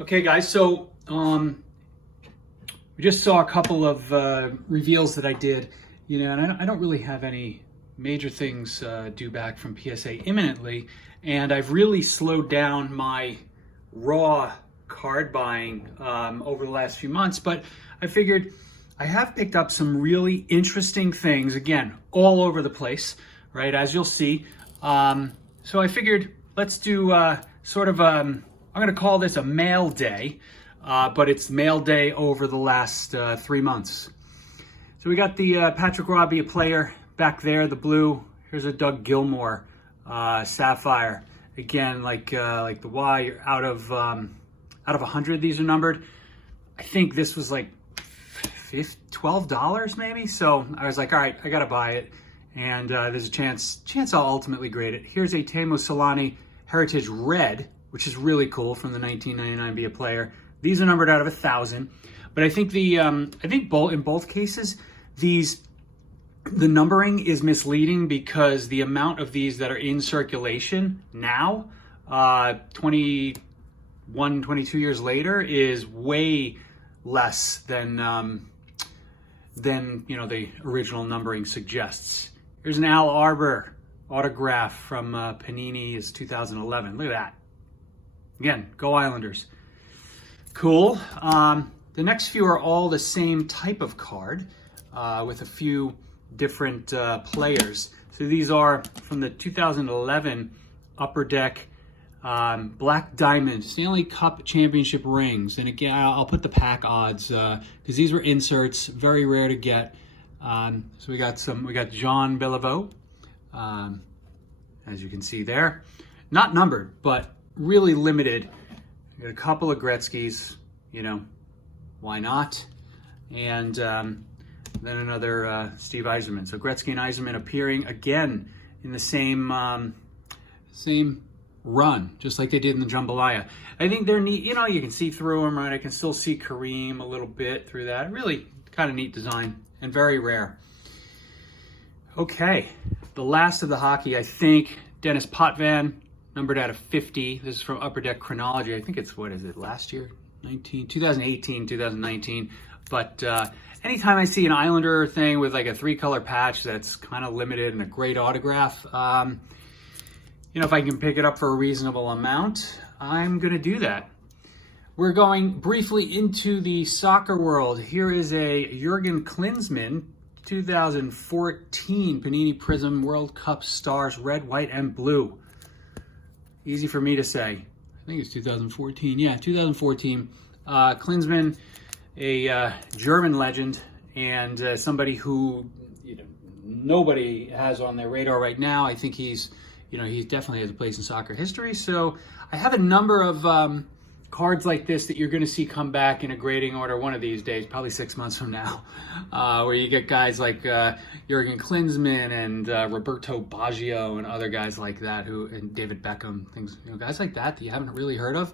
Okay, guys, so we just saw a couple of reveals that I did, and I don't really have any major things due back from PSA imminently, and I've really slowed down my raw card buying over the last few months, but I figured I have picked up some really interesting things, again, all over the place, right, as you'll see. So I figured let's do I'm going to call this a mail day, but it's mail day over the last 3 months. So we got the Patrick Robbie, a player back there, the blue. Here's a Doug Gilmour sapphire. Again, like the Y, out of 100, these are numbered. I think this was like $12 maybe. So I was like, all right, I got to buy it. And there's a chance I'll ultimately grade it. Here's a Teemu Selanne Heritage Red, which is really cool, from the 1999 Be a Player. These are numbered out of 1,000, but I think in both cases, the numbering is misleading because the amount of these that are in circulation now, 21, 22 years later, is way less than the original numbering suggests. Here's an Al Arbour autograph from Panini, is 2011. Look at that. Again, go Islanders. Cool. The next few are all the same type of card with a few different players. So these are from the 2011 Upper Deck Black Diamond Stanley Cup Championship rings. And again, I'll put the pack odds because these were inserts, very rare to get. So we got Jean Beliveau, as you can see there. Not numbered, but really limited. We got a couple of Gretzky's, why not? And then another Steve Yzerman. So Gretzky and Yzerman appearing again in the same run, just like they did in the Jambalaya. I think they're neat. You can see through them, right? I can still see Kareem a little bit through that. Really kind of neat design and very rare. Okay, the last of the hockey, I think, Dennis Potvin, numbered out of 50. This is from Upper Deck Chronology. I think it's, last year? 2018, 2019. But anytime I see an Islander thing with like a 3-color patch that's kind of limited and a great autograph, if I can pick it up for a reasonable amount, I'm going to do that. We're going briefly into the soccer world. Here is a Jurgen Klinsmann 2014 Panini Prism World Cup Stars, red, white, and blue. Easy for me to say. I think it's 2014. Yeah, 2014. Klinsmann, a German legend, and somebody who nobody has on their radar right now. I think he definitely has a place in soccer history. So I have a number of cards like this that you're going to see come back in a grading order one of these days, probably 6 months from now, where you get guys like Jurgen Klinsmann and Roberto Baggio and other guys like that, and David Beckham, things, guys like that you haven't really heard of.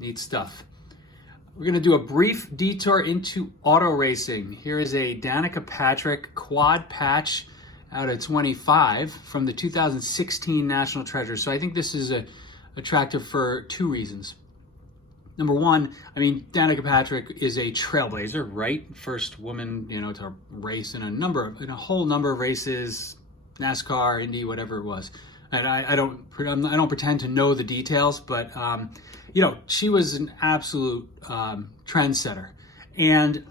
Neat stuff. We're going to do a brief detour into auto racing. Here is a Danica Patrick quad patch out of 25 from the 2016 National Treasure. So I think this is attractive for two reasons. Number one, Danica Patrick is a trailblazer, right? First woman, to race in a whole number of races, NASCAR, Indy, whatever it was. And I don't pretend to know the details, but she was an absolute trendsetter. And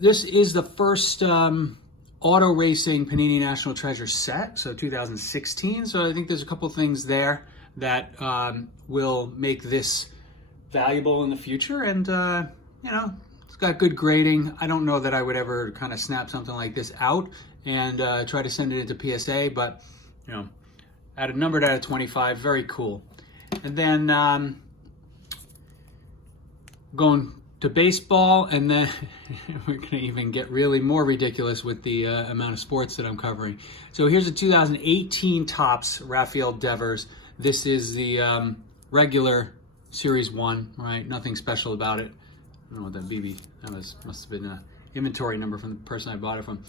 this is the first auto racing Panini National Treasure set, so 2016. So I think there's a couple things there that will make this valuable in the future, and it's got good grading. I don't know that I would ever kind of snap something like this out and try to send it into PSA, but numbered out of 25, very cool. And then going to baseball, and then we're going to even get really more ridiculous with the amount of sports that I'm covering. So here's a 2018 Topps Rafael Devers. This is the regular Series 1, right? Nothing special about it. I don't know what that BB, must have been an inventory number from the person I bought it from.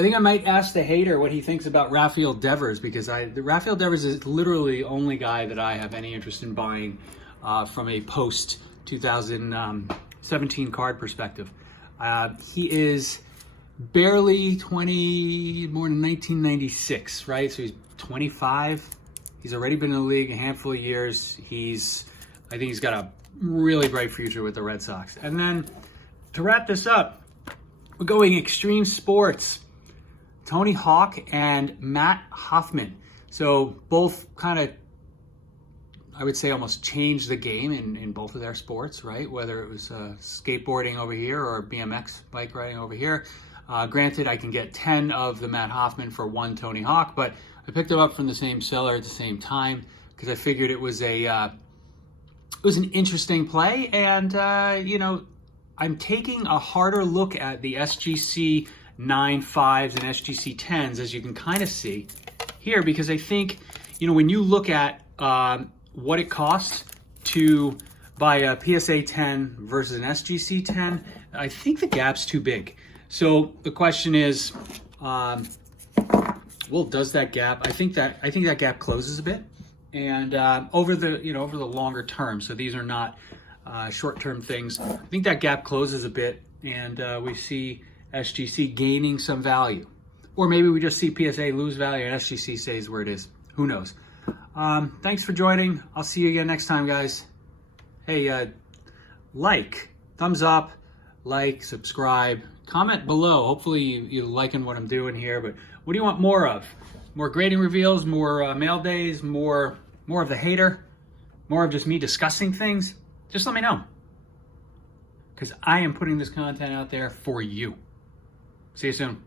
I think I might ask the hater what he thinks about Rafael Devers, because Rafael Devers is literally the only guy that I have any interest in buying from a post 2017 card perspective. He is barely 20, born in 1996, right? So he's 25. He's already been in the league a handful of years. I think he's got a really bright future with the Red Sox. And then to wrap this up, we're going extreme sports. Tony Hawk and Matt Hoffman. So both kind of, I would say, almost changed the game in both of their sports, right? Whether it was skateboarding over here or BMX bike riding over here. Granted, I can get 10 of the Matt Hoffman for one Tony Hawk, but I picked them up from the same seller at the same time because I figured it was an interesting play, and I'm taking a harder look at the SGC 9.5s and SGC 10s, as you can kind of see here, because I think, when you look at what it costs to buy a PSA 10 versus an SGC 10, I think the gap's too big. So the question is, does that gap? I think that gap closes a bit, and over the longer term. So these are not short-term things. I think that gap closes a bit, and we see SGC gaining some value, or maybe we just see PSA lose value and SGC stays where it is. Who knows? Thanks for joining. I'll see you again next time, guys. Hey, thumbs up, subscribe, comment below. Hopefully you're liking what I'm doing here, but what do you want more of? More grading reveals, more mail days, more of the hater, more of just me discussing things? Just let me know, because I am putting this content out there for you. See you soon.